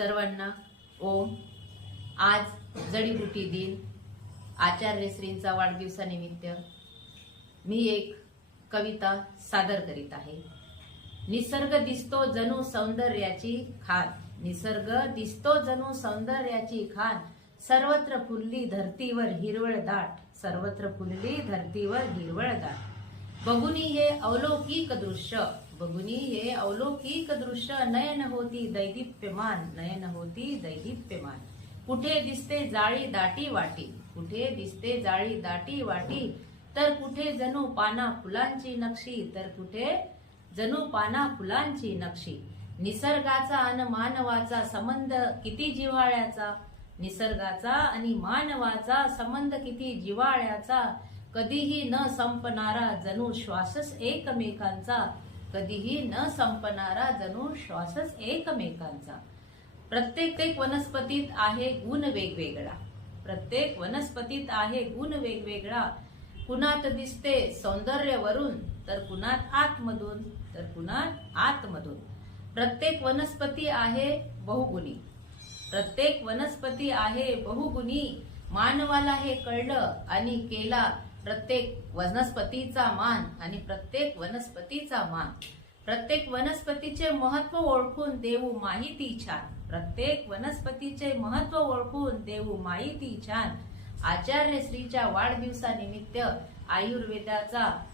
सर्वांना ओम. आज जडीबुटी दिन, आचार्य श्रींचा वाढदिवसानिमित्त मी एक कविता सादर करीत आहे. निसर्ग दिसतो जणू सौंदर्याची खान, निसर्ग दिसतो जणू सौंदर्याची खान, सर्वत्र फुलली धरतीवर हिरवळ दाट, सर्वत्र फुलली धरतीवर हिरवळ दाट. बघुनी हे अलौकिक दृश्य, बघुनी हे अलौकिक दृश्य, नयन होती दैदिप्यमान, नयन होती दैदिप्यमान. कुठे दिसते जाळी दाटी वाटी, कुठे दिसते जाळी दाटी वाटी, तर कुठे जणू पाना फुलांची नक्षी, तर कुठे जणू पाना फुलांची नक्षी. निसर्गाचा आणि मानवाचा संबंध किती जिव्हाळ्याचा, निसर्गाचा आणि मानवाचा संबंध किती जिव्हाळ्याचा, कधीही न संपणारा जणू श्वासच एकमेकांचा, कधीही न संपणारा जणू श्वासच एकमेकांचा. प्रत्येक वनस्पतीत आहे गुण वेगवेगळा, प्रत्येक वनस्पतीत आहे गुण वेगवेगळा. कुणात दिसते सौंदर्य वरून, तर कुणात आतमधून, तर कुणात आतमधून. प्रत्येक वनस्पती आहे बहुगुणी, प्रत्येक वनस्पती आहे बहुगुणी. मानवाला हे कळलं आणि केला प्रत्येक वनस्पतीचा मान, आणि प्रत्येक वनस्पतीचा मान. प्रत्येक वनस्पतीचे महत्व ओळखून देऊ माहिती छान, प्रत्येक वनस्पतीचे महत्व ओळखून देऊ माहिती छान. आचार्य श्रीच्या वाढदिवसानिमित्त आयुर्वेदाचा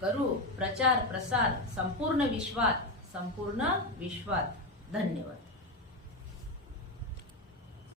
करू प्रचार प्रसार संपूर्ण विश्वात, संपूर्ण विश्वात. धन्यवाद.